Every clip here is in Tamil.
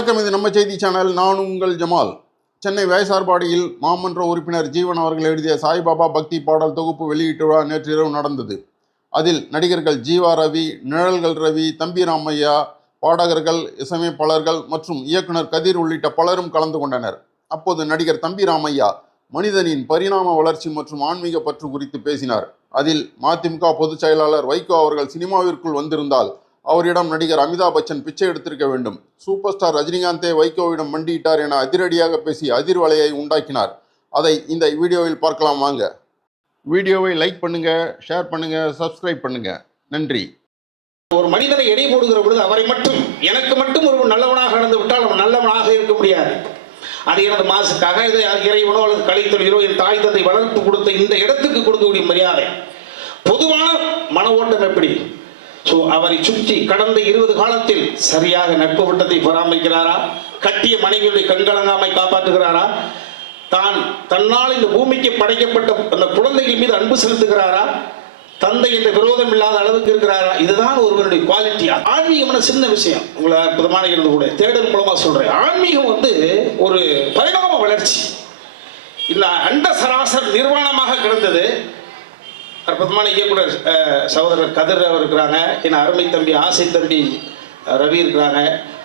வணக்கம் இது நம்ம செய்தி சேனல் நான் உங்கள் ஜமால். சென்னை வயசார்பாடியில் மாமன்ற உறுப்பினர் ஜீவன் அவர்கள் எழுதிய சாய்பாபா பக்தி பாடல் தொகுப்பு வெளியீட்டு விழா நேற்றிரவு நடந்தது. அதில் நடிகர்கள் ஜீவா ரவி நிழல்கள் ரவி தம்பி ராமையா பாடகர்கள் இசையமைப்பாளர்கள் மற்றும் இயக்குனர் கதிர் உள்ளிட்ட பலரும் கலந்து கொண்டனர். அப்போது நடிகர் தம்பி ராமையா மனிதனின் பரிணாம வளர்ச்சி மற்றும் ஆன்மீக பற்று குறித்து பேசினார். அதில் மதிமுக பொதுச் செயலாளர் வைகோ அவர்கள் சினிமாவிற்குள் வந்திருந்தால் அவரிடம் நடிகர் அமிதாப் பச்சன் பிச்சை எடுத்திருக்க வேண்டும். சூப்பர் ஸ்டார் ரஜினிகாந்தே வைகோவிடம் மண்டியிட்டார் என அதிரடியாக பேசி அதிர்வலையை உண்டாக்கினார். அதை இந்த வீடியோவில் பார்க்கலாம் வாங்க. வீடியோவை லைக் பண்ணுங்க ஷேர் பண்ணுங்க சப்ஸ்கிரைப் பண்ணுங்க. நன்றி. ஒரு மனிதனை எடை போடுகிற பொழுது அவரை மட்டும் எனக்கு மட்டும் ஒரு நல்லவனாக நடந்து விட்டால் அவன் நல்லவனாக இருக்க முடியாது. அது எனது மாசுக்காக இதை இறைவனோ அல்லது கலைத்தொழிலோ என் தாய் தந்தை வளர்ப்பு கொடுத்த இந்த இடத்துக்கு கொடுக்கக்கூடிய மரியாதை. பொதுவான மன ஓட்டம் எப்படி? ஸோ அவரை சுற்றி கடந்த இருபது காலத்தில் சரியாக நட்பு வட்டத்தை பராமரிக்கிறாரா கட்டிய மனைவியுடைய கண்கலங்காமை காப்பாற்றுகிறாரா? தான் தன்னால் இந்த பூமிக்கு படைக்கப்பட்ட அந்த குழந்தைகள் மீது அன்பு செலுத்துகிறாரா? தந்தை என்ற விரோதம் இல்லாத அளவுக்கு இருக்கிறாரா? இதுதான் ஒருவருடைய குவாலிட்டி ஆன்மீகம்னு சின்ன விஷயம். உங்களை அற்புதமான இருந்து கூட தேடல் மூலமா சொல்றேன். ஆன்மீகம் வந்து ஒரு பரிணாம வளர்ச்சி. இந்த அண்ட சராசர் நிர்வாணமாக கிடந்தது. அற்புதமான இயக்குனர் சகோதரர் கதிர் அவர் இருக்கிறாங்க. என் அருமை தம்பி ஆசை தம்பி ரவி இருக்கிறாங்க.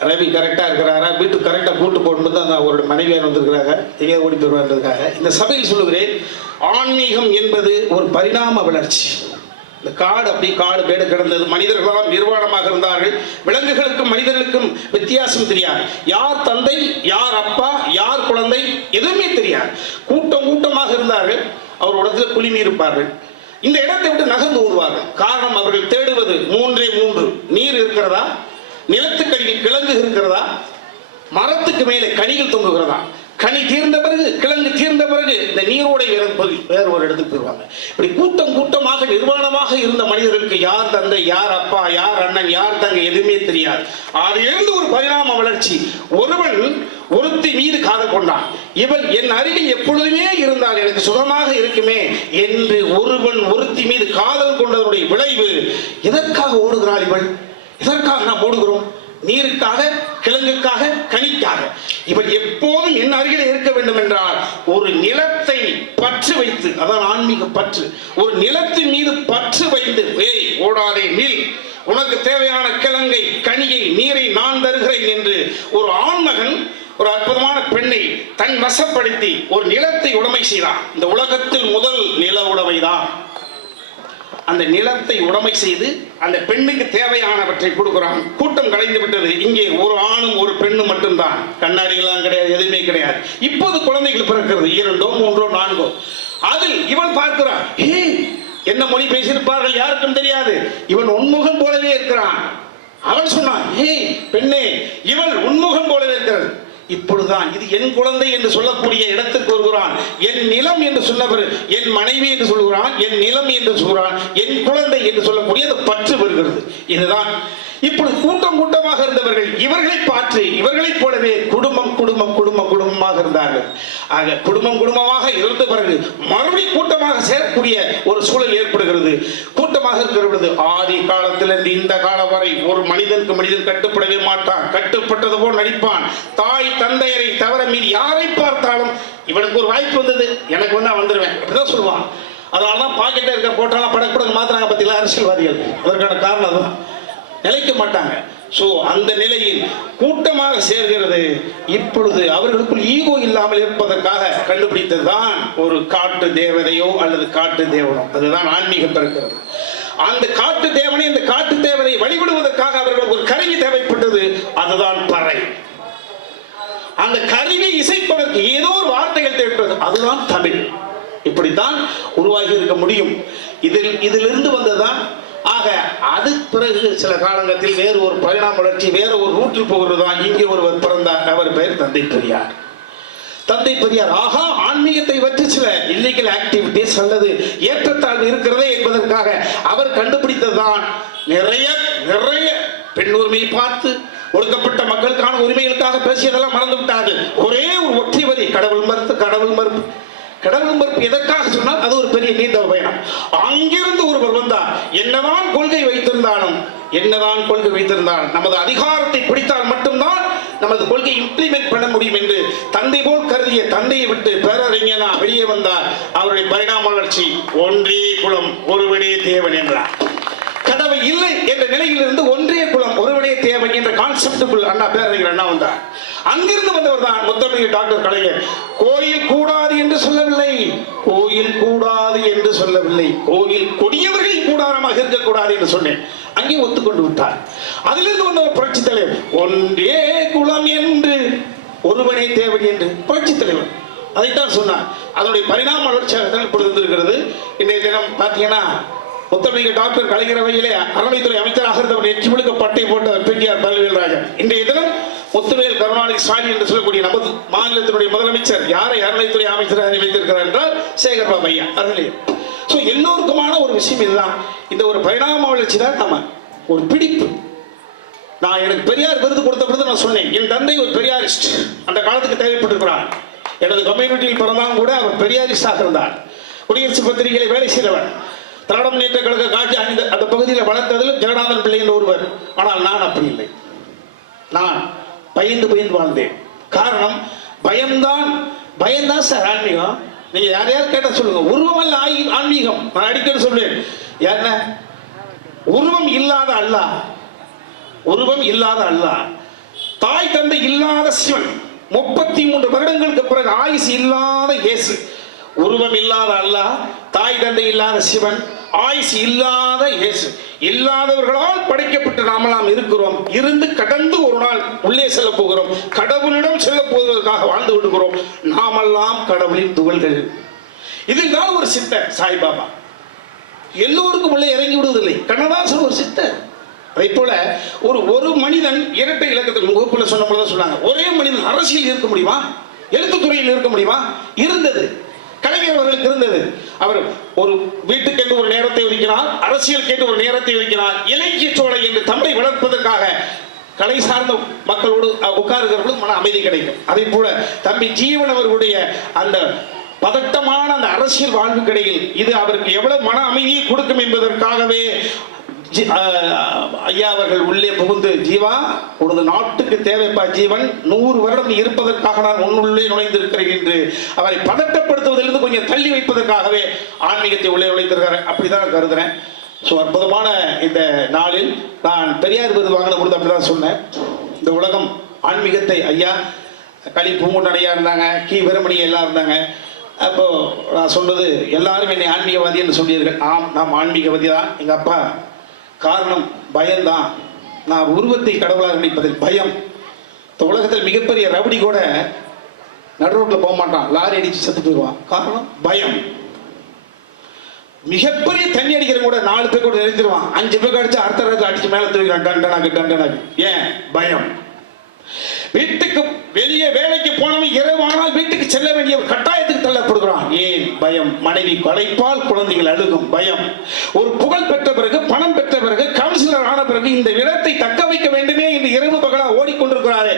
ரவி கரெக்டாக இருக்கிறாரா? வீட்டுக்கு கரெக்டாக கூட்டு போட்டு தான் அவரோட மனைவியார் வந்திருக்கிறாங்க. எங்கே ஓடி போயிருவான்றதுக்காக இந்த சபையில் சொல்லுகிறேன் ஆன்மீகம் என்பது ஒரு பரிணாம வளர்ச்சி. இந்த காடு அப்படி காடு பேடு கிடந்தது. மனிதர்களாம் நிர்வாணமாக இருந்தார்கள். விலங்குகளுக்கும் மனிதர்களுக்கும் வித்தியாசம் தெரியாது. யார் தந்தை யார் அப்பா யார் குழந்தை எதுவுமே தெரியாது. கூட்டம் கூட்டமாக இருந்தார்கள். அவர் இடத்துல குலுமி இருப்பார்கள். இந்த இடத்தை விட்டு நகர்ந்து ஓடுவார்கள். காரணம் அவர்கள் தேடுவது மூன்றே மூன்று. நீர் இருக்கிறதா? நிலத்துக்கடியில் கிழங்கு இருக்கிறதா? மரத்துக்கு மேலே கனிகள் தொங்குகிறதா? கனி தீர்ந்த பிறகு கிழங்கு தீர்ந்த பிறகு இந்த நீரோடை வேறு பகுதி வேறு ஒரு இடத்துக்கு போயிருவாங்க இப்படி கூட்டம் கூட்டமாக நிர்வாணமாக இருந்த மனிதர்களுக்கு யார் தந்தை யார் அப்பா யார் அண்ணன் யார் தங்க எதுவுமே தெரியாது. அதிலிருந்து ஒரு பரிணாம வளர்ச்சி. ஒருவன் ஒருத்தி மீது காதல் கொண்டான். இவள் என் அருகில் எப்பொழுதுமே இருந்தால் எனக்கு சுகமாக இருக்குமே என்று ஒருவன் ஒருத்தி மீது காதல் கொண்டதனுடைய விளைவு. எதற்காக ஓடுகிறாள் இவள்? எதற்காக நாம் ஓடுகிறோம்? நீருக்காக கிழங்குக்காக கனிக்காக இவர் எப்போதும் என் அருகில் இருக்க வேண்டும் என்றால் ஒரு நிலத்தை பற்று வைத்து அதான் ஆன்மீக பற்று ஒரு நிலத்தின் மீது பற்று வைத்து ஏய் ஓடாதே நில். உனக்கு தேவையான கிழங்கை கனியை நீரை நான் தருகிறேன் என்று ஒரு ஆண்மகன் ஒரு அற்புதமான பெண்ணை தன் வசப்படுத்தி ஒரு நிலத்தை உடைமை செய்தான். இந்த உலகத்தில் முதல் நில உடைமைதான். அந்த நிலத்தை உடைமை செய்து அந்த பெண்ணுக்கு தேவையானவற்றை கொடுக்குறான். கூட்டம் கலைந்து விட்டது. இங்கே ஒரு ஆணும் ஒரு பெண்ணும் மட்டும்தான். கண்ணாடிகளாம் கிடையாது எதுவுமே கிடையாது. இப்போது குழந்தைகள் பிறக்கிறது. இரண்டோ மூன்றோ நான்கோ. அதில் இவன் பார்க்கிறான். "ஹே, என்ன மொழி பேசியிருப்பார்கள் யாருக்கும் தெரியாது. இவன் உன்முகம் போலவே இருக்கிறான். அவன் சொன்னான் ஹே பெண்ணே இவள் உன்முகம் போலவே இருக்கிறது. இப்பொழுதுதான். இது என் குழந்தை என்று சொல்லக்கூடிய இடத்துக்கு வருகிறான். என் நிலம் என்று சொன்னவர் என் மனைவி என்று சொல்கிறான் என் நிலம் என்று சொல்கிறான் என் குழந்தை என்று சொல்லக்கூடிய அது பற்று வருகிறது. இதுதான். இப்பொழுது கூட்டம் கூட்டமாக இருந்தவர்கள் இவர்களை பார்த்து இவர்களைப் போலவே குடும்பம் குடும்பம் ஆக குடும்பம் குடும்பமாக இருந்த பிறகு மறுபடி கூட்டமாக சேரக்கூடிய ஒரு சூழல் ஏற்படுகிறது. கூட்டமாக இருக்கிற பொழுது ஆதி காலத்திலிருந்து இந்த காலம் வரை ஒரு மனிதனுக்கு மனிதன் கட்டுப்படவே மாட்டான். கட்டுப்பட்டது போல் நடிப்பான். தாய் தந்தையரை தவிர மீறி யாரை பார்த்தாலும் இவனுக்கு ஒரு வாய்ப்பு வந்தது. எனக்கு வந்தா வந்துடுவேன் அப்படிதான் சொல்லுவான். அதனால தான் பாக்கெட்டில் இருக்க போட்டாலாம் படக்கூட மாத்துறாங்க பார்த்தீங்களா அரசியல்வாதிகள். அதற்கான காரணம் அதுதான். நிலைக்க மாட்டாங்க. ஸோ அந்த நிலையில் கூட்டமாக சேர்கிறது இப்பொழுது அவர்களுக்குள் ஈகோ இல்லாமல் இருப்பதற்காக கண்டுபிடித்ததுதான் ஒரு காட்டு தேவதையோ அல்லது காட்டு தேவனோ. அதுதான் ஆன்மீகம் பிறக்கிறது அந்த காட்டு தேவனை இந்த காட்டு தேவனை வழிபடுவதற்காக அவர்களுக்கு ஒரு கருவி தேவைப்பட்டது அதுதான் பறை. அந்த கருவி இசைப்பதற்கு ஏதோ ஒரு வார்த்தைகள் தேவைப்பட்டது அதுதான் தமிழ். இப்படித்தான் உருவாகி இருக்க முடியும். இதில் இதிலிருந்து வந்ததுதான் ஆக அது பிறகு சில காலங்கத்தில் வேறு ஒரு பரிணாம வளர்ச்சி வேறு ஒரு ரூட்டில் போகிறது தான் இங்கே ஒருவர் பிறந்தார். அவர் பெயர் தந்தை பெரியார். தந்தை பெரியார் ஆகா ஆன்மீகத்தை பற்றி சில இல்லீகல் ஆக்டிவிட்டிஸ் அல்லது ஏற்றத்தாழ்வு இருக்கிறதே என்பதற்காக அவர் கண்டுபிடித்ததுதான் நிறைய நிறைய பெண் உரிமையை பார்த்து ஒடுக்கப்பட்ட மக்களுக்கான உரிமைகளுக்காக பேசியதெல்லாம் மறந்து விட்டார்கள் ஒரே ஒரு எதற்காக சொன்னால் அது ஒரு பெரிய நீண்ட பயணம் அங்கிருந்து ஒருவர் வந்தார். என்னதான் கொள்கை வைத்திருந்தாலும் என்னதான் கொள்கை வைத்திருந்தாலும் நமது அதிகாரத்தை பிடித்தால் மட்டும்தான் நமது கொள்கையை இம்ப்ளிமெண்ட் பண்ண முடியும் என்று தந்தை போல் கருதிய தந்தையை விட்டு பேரறிஞனா வெளியே வந்தார். அவருடைய பரிணாம வளர்ச்சி ஒன்றே குலம் ஒருவனே தேவன் என்றார். கடவை இல்லை என்ற நிலையிலிருந்து ஒன்றே குலம் ஒருவனே தேவை என்ற கான்செப்டுக்குள் அண்ணா பேரறிஞர் அண்ணா வந்தார். அங்கிருந்து வந்தவர் தான் முத்தமிழ் டாக்டர் கலைஞர். கோயில் கூடாது என்று சொல்லவில்லை. கோயில் கூடாது என்று சொல்லவில்லை. கோயில் கொடியவர்கள் கூடாரமாக இருக்கக்கூடாது என்று சொன்னேன். அங்கே ஒத்துக்கொண்டு விட்டார். அதிலிருந்து வந்த ஒரு புரட்சி தலைவர் ஒன்றே குலம் என்று ஒருவனே தேவன் என்று புரட்சி தலைவர். அதைத்தான் சொன்னார். அதனுடைய பரிணாம வளர்ச்சியாக தான் இப்பொழுது இருக்கிறது இன்றைய தினம் பார்த்தீங்கன்னா முத்தமிழ் டாக்டர் கலைஞரவையிலே அறநிலைத்துறை அமைச்சராக இருந்தவர் எச்சி முழுக்க பட்டை போட்ட பிடிஆர் பல்வேல்ராஜன் இன்றைய தினம் முத்துவேல் கருணாநிதி ஸ்டாலின் என்று சொல்லக்கூடிய நமது மாநிலத்தினுடைய முதலமைச்சர் யாரை அறநிலைத்துறை அமைச்சராக நியமித்திருக்கிறார் என்றால் சேகர் பாபு ஐயா அறநிலையம். ஸோ எல்லோருக்குமான ஒரு விஷயம் இதுதான். இந்த ஒரு பரிணாம வளர்ச்சி தான் நம்ம. ஒரு பிடிப்பு. நான் எனக்கு பெரியார் விருது கொடுத்த பொழுது நான் சொன்னேன். என் தந்தை ஒரு பெரியாரிஸ்ட். அந்த காலத்துக்கு தேவைப்பட்டிருக்கிறார். எனது கம்யூனிட்டியில் பிறந்தாலும் கூட அவர் பெரியாரிஸ்டாக இருந்தார். குடியரசு பத்திரிகையில் வேலை செய்தவர். திராடம் முன்னேற்ற கழக காட்சி அந்த அந்த பகுதியில் வளர்த்ததில் ஜெகநாதன் பிள்ளை என்று ஒருவர். ஆனால் நான் அப்படி இல்லை. நான் பயந்து பயந்து வாழ்ந்தேன். காரணம் பயம்தான் பயம்தான் சார் ஆன்மீகம். நீங்க யார் யார் கேட்ட சொல்லுங்க. உருவம் அல்ல ஆன்மீகம். நான் அடிக்கடி சொல்வேன். என்ன உருவம் இல்லாத அல்ல. உருவம் இல்லாத அல்லாஹ் தாய் தந்தை இல்லாத சிவன். முப்பத்தி மூன்று வருடங்களுக்கு பிறகு ஆயுசு இல்லாத இயேசு. உருவம் இல்லாத அல்லாஹ் தாய் தந்தை இல்லாத சிவன். ஆயுசு இல்லாத இயேசு. இல்லாதவர்களால் படைக்கப்பட்டு நாமெல்லாம் இருக்கிறோம். இருந்து கடந்து ஒரு நாள் உள்ளே செல்ல போகிறோம். கடவுளிடம் செல்ல போவதற்காக வாழ்ந்து விடுகிறோம் நாமெல்லாம் கடவுளின் துகள்கள். இதுதான் தான் ஒரு சித்தர் சாய்பாபா. எல்லோருக்கும் உள்ளே இறங்கி விடுவதில்லை. கண்ணதாசன் ஒரு சித்தர். அதை போல ஒரு ஒரு மனிதன் இரட்டை இலக்கத்தில் முகப்புல சொன்ன பொழுது சொன்னாங்க. ஒரே மனிதன் அரசியல் இருக்க முடியுமா? எழுத்துத்துறையில் இருக்க முடியுமா? இருந்தது. கலைஞர் அவர்களுக்கு இருந்தது. அவர் ஒரு வீட்டுக்கு என்று ஒரு நேரத்தை ஒதுக்கினார் அரசியல் கேட்டு ஒரு நேரத்தை ஒதுக்கினார் இலக்கிய சோலை என்று தமிழை வளர்ப்பதற்காக கலை சார்ந்த மக்களோடு அஹ், உட்காருகிற பொழுது மன அமைதி கிடைக்கும். அதே போல தம்பி ஜீவன் அவர்களுடைய அந்த பதட்டமான அந்த அரசியல் வாழ்வுக்கிடையில் இது அவருக்கு எவ்வளவு மன அமைதியை கொடுக்கும் என்பதற்காகவே ஐயா அவர்கள் உள்ளே புகுந்து ஜீவா உனது நாட்டுக்கு தேவைப்பா ஜீவன். நூறு வருடம் இருப்பதற்காக நான் உன்னுள்ளே நுழைந்திருக்கிறேன் என்று அவரை பதட்டப்படுத்துவதிலிருந்து கொஞ்சம் தள்ளி வைப்பதற்காகவே ஆன்மீகத்தை உள்ளே நுழைந்திருக்காரு அப்படிதான் கருதுறேன். ஸோ அற்புதமான இந்த நாளில் நான் பெரியார் விருது வாங்கின பொழுது அப்படிதான் சொன்னேன். இந்த உலகம் ஆன்மீகத்தை ஐயா களி பூங்குண்டனையா இருந்தாங்க கி வீரமணி எல்லாம் இருந்தாங்க. அப்போ நான் சொன்னது எல்லாரும் என்னை ஆன்மீகவாதி என்று சொன்னீர்கள் ஆம் நாம் ஆன்மீகவாதி தான் எங்கள் அப்பா காரணம் பயம்தான். நான் உருவத்தை கடவுளாக நினைப்பதில் பயம். இந்த உலகத்தில் மிகப்பெரிய ரவுடி கூட நடு ரோட்டில் போக மாட்டான். லாரி அடிச்சு செத்து போயிடுவான். காரணம் பயம். மிகப்பெரிய தண்ணி அடிக்கிற கூட நாலு பேர் கூட நிறுத்திடுவான் அஞ்சு பேர் அடிச்சு அடுத்த இடத்துல அடிச்சு மேல தூக்கிடுவான். டண்டனாக்கு டண்டனாக்கு ஏன்? பயம். வீட்டுக்கு வெளியே வேலைக்கு போனவன் இரவானால் வீட்டுக்கு செல்ல வேண்டிய ஒரு கட்டாயத்துக்கு தள்ளப்படுகிறான். ஏன்? பயம். மனைவி கொலைப்பால் குழந்தைகள் அழுகும் பயம். ஒரு புகழ் பெற்ற பிறகு பணம் பெற்ற பிறகு கவுன்சிலர் ஆன பிறகு இந்த இடத்தை தக்க வைக்க வேண்டுமே என்று இரவு பகலா ஓடிக்கொண்டிருக்கிறாரே.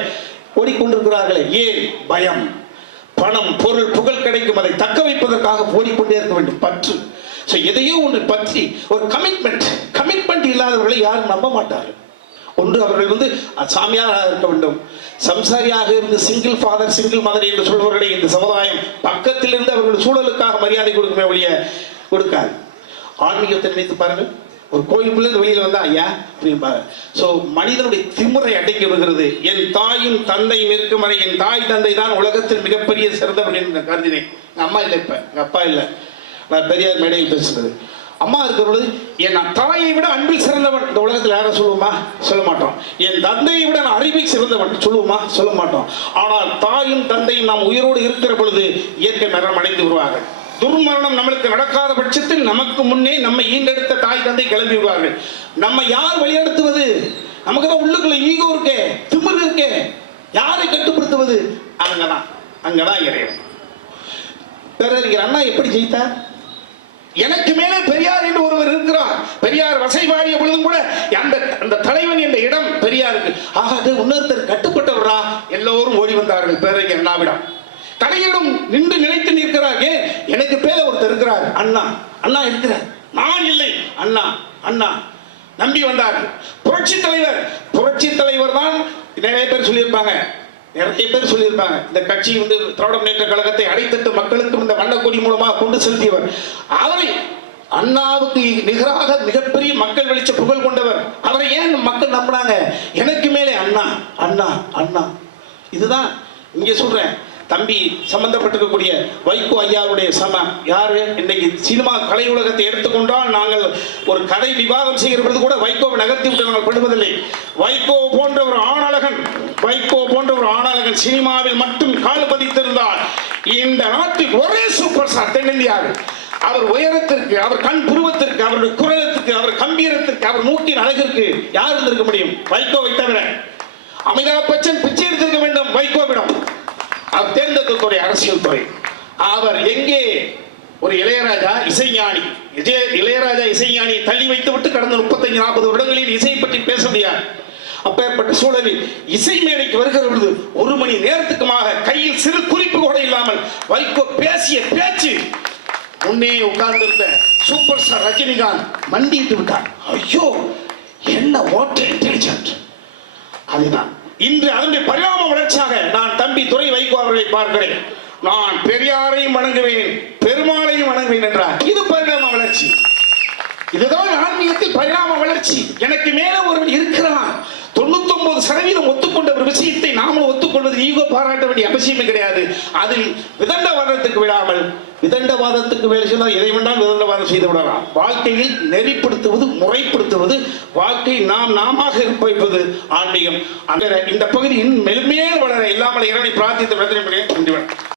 ஓடிக்கொண்டிருக்கிறார்களே. ஏன்? பயம். பணம் பொருள் புகழ் கிடைக்கும். அதை தக்க வைப்பதற்காக ஓடிக்கொண்டே இருக்க வேண்டும். பற்று. ஸோ எதையோ ஒன்று பற்றி ஒரு கமிட்மெண்ட் கமிட்மெண்ட் இல்லாதவர்களை யாரும் நம்ப மாட்டார்கள். ஒன்று அவர்கள் வந்து சாமியாராக இருக்க வேண்டும். சம்சாரியாக இருந்து சிங்கிள் ஃபாதர் சிங்கிள் மதர் என்று சொல்பவர்களை இந்த சமுதாயம் பக்கத்தில் இருந்து அவர்கள் சூழலுக்காக மரியாதை கொடுக்குமே ஒழிய கொடுக்காது. ஆன்மீகத்தை நினைத்து பாருங்கள். ஒரு கோயிலுக்குள்ள வெளியில் வெளியில வந்தா ஐயா அப்படிம்பாங்க ஸோ மனிதனுடைய திமுறை அடக்கி விடுகிறது. என் தாயும் தந்தையும் இருக்கும் வரை என் தாய் தந்தை தான் உலகத்தில் மிகப்பெரிய சிறந்த என்று நான் கருதினேன். எங்க அம்மா இல்லை இப்ப. எங்க அப்பா இல்லை. நான் பெரியார் மேடையில் பேசுறது. அம்மா இருக்கிற பொழுது என் தாயை விட அன்பில் சிறந்தவன். இந்த உலகத்தில் யாரும் சொல்லுவோமா? சொல்ல மாட்டோம். என் தந்தையை விட நான் அறிவில் சிறந்தவன். சொல்லுவோமா? சொல்ல மாட்டோம். ஆனால் தாயும் தந்தையும் நாம் உயிரோடு இருக்கிற பொழுது இயற்கை மரணம் அடைந்து விடுவார்கள். துர்மரணம் நம்மளுக்கு நடக்காத பட்சத்தில் நமக்கு முன்னே நம்ம ஈண்டெடுத்த தாய் தந்தை கிளம்பி விடுவார்கள். நம்ம யார் வழிநடத்துவது? நமக்கு தான் உள்ளுக்குள்ள ஈகோ இருக்கே திமிர் இருக்கே. யாரை கட்டுப்படுத்துவது? அங்கதான். அங்கதான் இறைவன். பிறர் அண்ணா எப்படி ஜெயித்தார்? எனக்கு மேலே இருக்கிறார். பெரியார் வசை வாழிய பொழுதும் கூட அந்த அந்த தலைவன் என்ற இடம் பெரியாருக்கு ஆக அது இன்னொருத்தர் கட்டுப்பட்டவரா? எல்லோரும் ஓடி வந்தார்கள் பேரறிஞர் அண்ணாவிடம். கலைஞரும் நின்று நிலைத்து நிற்கிறார் ஏன்? எனக்கு பேர ஒருத்தர் இருக்கிறார். அண்ணா அண்ணா இருக்கிறார். நான் இல்லை. அண்ணா அண்ணா. நம்பி வந்தார்கள். புரட்சி தலைவர் புரட்சி தலைவர் தான் நிறைய பேர் சொல்லியிருப்பாங்க. நிறைய பேர் சொல்லியிருப்பாங்க. இந்த கட்சி வந்து திராவிட முன்னேற்ற கழகத்தை அடைத்துட்டு மக்களுக்கும் இந்த வண்ணக்கொடி மூலமாக கொண்டு செலுத்தியவர். அவரை அண்ணாவுக்கு நிகராக மிகப்பெரிய மக்கள் வெளிச்ச புகழ் கொண்டவர். அவரை ஏன் மக்கள் நம்பினாங்க? எனக்கு மேலே அண்ணா அண்ணா அண்ணா. இதுதான் இங்கே சொல்றேன். தம்பி சம்பந்தப்பட்டிருக்கக்கூடிய வைகோ ஐயாவுடைய சம யாரு? இன்னைக்கு சினிமா கலை உலகத்தை எடுத்துக்கொண்டால் நாங்கள் ஒரு கதை விவாதம் செய்கிறது கூட வைகோவை நகர்த்தி விட்டு நாங்கள் படுவதில்லை வைகோ போன்ற ஒரு ஆணழகன் வைகோ போன்ற ஒரு ஆணழகன் சினிமாவில் மட்டும் கால் பதித்திருந்தால் இந்த நாட்டில் ஒரே சூப்பர் ஸ்டார் தென்னிந்தியாவில் அவர் உயரத்திற்கு அவர் கண் புருவத்திற்கு அவருடைய குரலத்திற்கு அவர் கம்பீரத்திற்கு அவர் மூக்கின் அழகிற்கு யார் இருந்திருக்க முடியும்? வைகோவை தவிர. அமிதாப் பச்சன் பிச்சை எடுத்திருக்க வேண்டும் வைகோவிடம். அவர் தேர்ந்தெடுக்கக்கூடிய அரசியல் துறை. அவர் எங்கே? ஒரு இளையராஜா இசைஞானி. விஜய இளையராஜா இசைஞானி தள்ளி வைத்து விட்டு கடந்த முப்பத்தஞ்சு நாற்பது வருடங்களில் இசை பற்றி பேச முடியாது. அப்பேற்பட்ட சூழலில் இசை மேடைக்கு வருகிற பொழுது ஒரு மணி நேரத்துக்குமாக கையில் சிறு குறிப்பு கூட இல்லாமல் வைகோ பேசிய பேச்சு முன்னே உட்கார்ந்திருந்த சூப்பர் ஸ்டார் ரஜினிகாந்த் மண்டிட்டு விட்டார். ஐயோ என்ன ஓட்ட இன்டெலிஜென்ட் அதுதான். இன்று அதனுடைய பரிணாம வளர்ச்சியாக நான் தம்பி துறை வைகோ அவர்களை பார்க்கிறேன். நான் பெரியாரையும் வணங்குவேன் பெருமாளையும் வணங்குவேன் என்றார். இது பரிணாம வளர்ச்சி. இதுதான் ஆன்மீகத்தில் பரிணாம வளர்ச்சி. எனக்கு மேல ஒருவன் இருக்கிறான். தொண்ணூத்தொன்பது சதவீதம் ஒத்துக்கொண்ட ஒரு விஷயத்தை நாமளும் ஒத்துக்கொள்வது ஈகோ பாராட்ட வேண்டிய அவசியமே கிடையாது. அதில் விதண்டவாதத்துக்கு விடாமல் விதண்டவாதத்துக்கு வேலை செய்தால் எதை வேண்டாம் விதண்டவாதம் செய்து விடலாம். வாழ்க்கையில் நெறிப்படுத்துவது முறைப்படுத்துவது வாழ்க்கை நாம் நாமாக இருப்ப வைப்பது ஆன்மீகம். அந்த இந்த பகுதியின் மென்மேல் வளர இல்லாமல் இறைவனை பிரார்த்தித்து வேதனை நன்றி